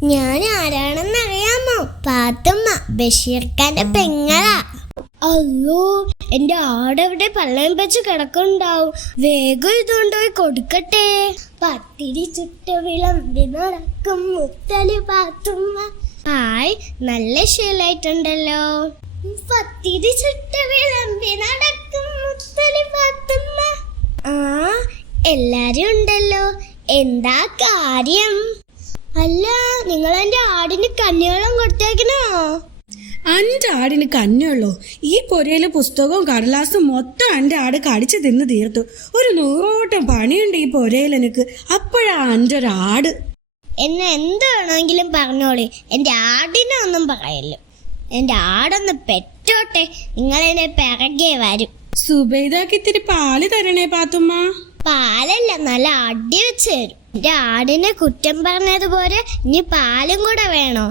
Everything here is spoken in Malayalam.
ഞാൻ ആരാണെന്നറിയാമോ? പാത്തുമ്മ, ബഷീർഖാന്റെ പെങ്ങളാ. അയ്യോ, എന്റെ ആടെവിടെ പള്ളയം വെച്ച് കിടക്കുന്നുണ്ടാവും. വേഗം ഇതുകൊണ്ടുപോയി കൊടുക്കട്ടെ. പത്തിരി ചുട്ട് വിളമ്പി നടക്കും മുത്തല് പാത്തുമ്മ. ഹായ്, നല്ല ശീലായിട്ടുണ്ടല്ലോ. പത്തിരി ചുട്ട് വിളമ്പി നടക്കും മുത്തല് പാത്തുമ്മ. ആ, എല്ലാരും ഉണ്ടല്ലോ. എന്താ കാര്യം? അല്ല, നിങ്ങൾ എന്റെ ആടിന് കഞ്ഞിവെള്ളം കൊടുത്തേക്കണോ? എൻ്റെ ആടിന് കഞ്ഞുള്ളൂ. ഈ പൊരയിലെ പുസ്തകവും കടലാസും മൊത്തം എൻ്റെ ആട് കടിച്ചു തിന്ന് തീർത്തു. ഒരു 100 പണിയുണ്ട് ഈ പൊരയിൽ എനിക്ക്. അപ്പോഴാ എൻ്റെ ഒരു ആട്. എന്നെ എന്ത് വേണമെങ്കിലും പറഞ്ഞോളി, എൻ്റെ ആടിനെ ഒന്നും പറയല്ലോ. എൻ്റെ ആടൊന്ന് പെറ്റോട്ടെ, നിങ്ങളെന്നെ പിറകെ വരും. സുബൈദാക്ക് ഇത്തിരി പാല് തരണേ പാത്തുമ്മ. പാലല്ല, നല്ല അടി വെച്ച് തരും. എൻ്റെ ആടിനെ കുറ്റം പറഞ്ഞതുപോലെ ഇനി പാലും കൂടെ വേണോ?